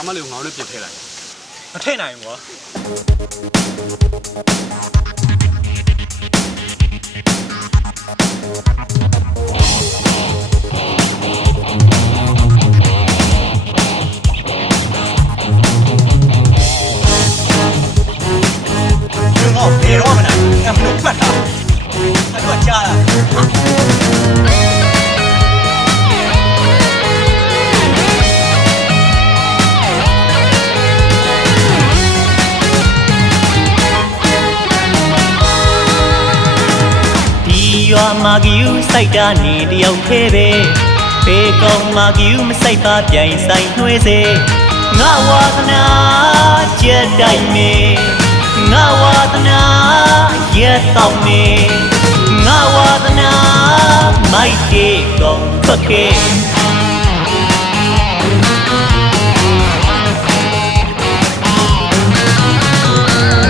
ကာမလေးကိုငေါနဲ့ပြစ်ထဲလိုက်မထည့်နိုင်ဘူးကွာဘယ်တော့မှနိုင်အဲ့မလို့ပတ်တာအဲ့တော့ကြားလာဒီရွာမှာကယူစိုက်တာနေတယောက်သေးပဲဘေးကောင်းမှာကယူမစိုက်ပါပြိုင်ဆိုင်နှွေးစေငါဝါသနာကြက်တိုင်းမေငါဝါသနာရဲ့တောင်းနေငါဝါသနာမိုက်တေကောင်းထွက်ခဲ့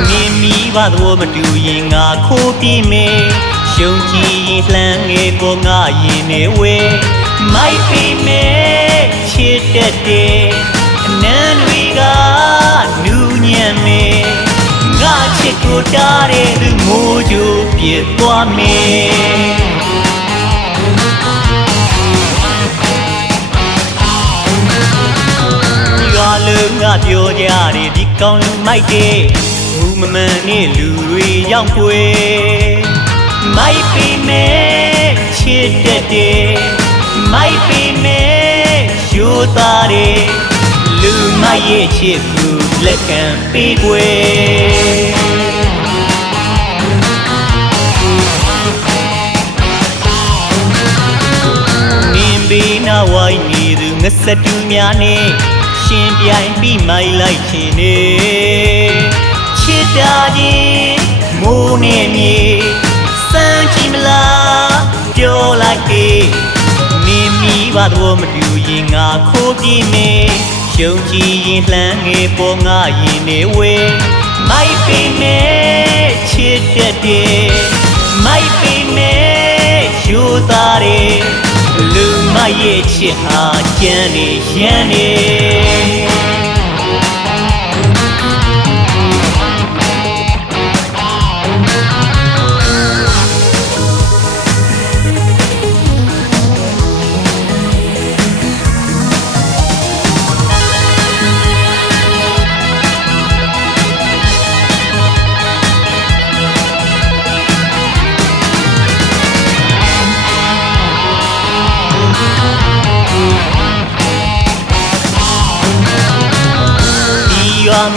မြင်မိပါတော့မတူရင်ငါခိုးပြီးမေရှုံကြည်ရင်လှမ်းငယ်ပေါ်ငါရင်နေဝဲမိုက်ပြီးမေချစ်တဲ့အနံတွေကနူးညံ့မေငါချစ်ကိုတားတဲ့သူမိုးကြိုးပြစ်သွားမယ်ရွာလုံးကပြောကြတယ်ဒီကောင်းလူမိုက်တဲ့ဘူးမမှန်နဲ့လူတွေရောက်ွယ်မိုက်ပေမဲ့ချစ်တဲ့မိုက်ပေမဲ့ယူသားတဲ့လူမရဲ့ချစ်ကိုလက်ခံပေးွယ်နင်းဘေးနာဝိုင်းနေသူငစတူများနဲ့ရှင်ပြိုင်ပြီးမိုက်လိုက်ချင်နေချစ်တာချင်းမိုးနဲ့မြေစမ်းကြည့်မလားပြောလိုက်သေးနင်းမိပါတော့မတူရင်ငါခိုးပြီးမေရှုံကြည်ရင်လှမ်းငယ်ပေါ်ငါရင်နေဝဲမိုက်ပေမဲ့ချစ်တဲ့မိုက်ပေမဲ့ယူသားတဲ့လူမရဲ့ချစ်ဟာကြမ်းနေရမ်းနေ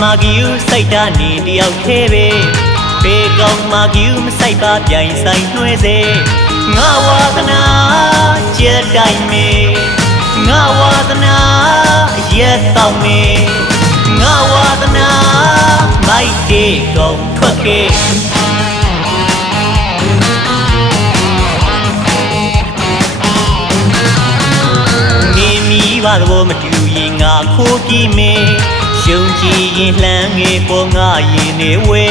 မာကယူစိုက်တာနေတယောက်သေးပဲဘေးကောင်းမာကယူမစိုက်ပါပြိုင်ဆိုင်နှွေးစေငါဝါသနာကြက်တိုင်းမေငါဝါသနာရဲ့တောင်းမေငါဝါသနာမိုက်တေကောင်းထွက်ခဲ့နေမိပါတော့မတူရင်ငါခိုးပြီးမေရှုံကြည်ရင်လှမ်းငယ်ပေါ်ငါရင်နေဝဲ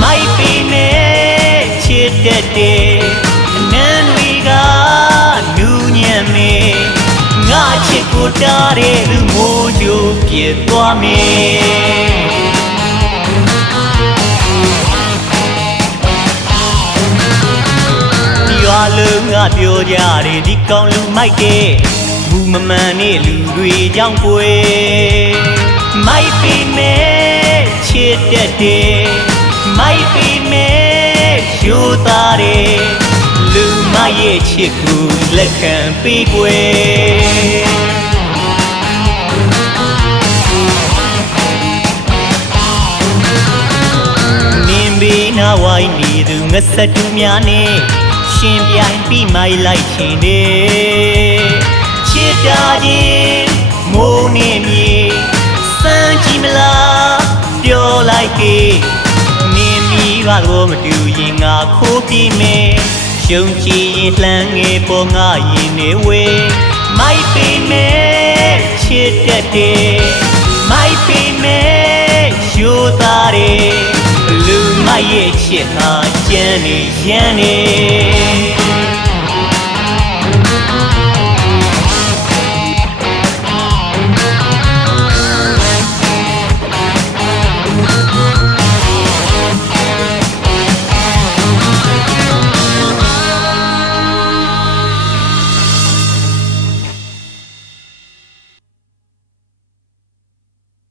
မိုက်ပေမဲ့ချစ်တဲ့အနံတွေကနူးညံ့မေငါချစ်ကိုတားတဲ့သူမိုးကြိုးပြစ်သွားမယ်ရွာလုံးကပြောကြတယ်ဒီကောင်းလူမိုက်တဲ့ဘူးမမှန်နဲ့လူတွေကြောင့်ကွယ်မိုက်ပေမဲ့ချစ်တဲ့မိုက်ပေမဲ့ယူသားတဲ့လူမရဲ့ချစ်ကိုလက်ခံပေးွယ်နင်းဘေးနာဝိုင်းနေသူငစတူများနဲ့ရှင်ပြိုင်ပြီးမိုက်လိုက်ချင်တယ်ချစ်တာချင်းမိုးနဲ့မြေစမ်းကြည့်မလားပြောလိုက်သေးနင်းမိပါတော့မတူရင်ငါခိုးပြီးမေရှုံကြည်ရင်လှမ်းငယ်ပေါ်ငါရင်နေဝဲမိုက်ပေမဲ့ချစ်တဲ့မိုက်ပေမဲ့ယူသားတဲ့လူမရဲ့ချစ်ဟာကြမ်းနေရမ်းနေ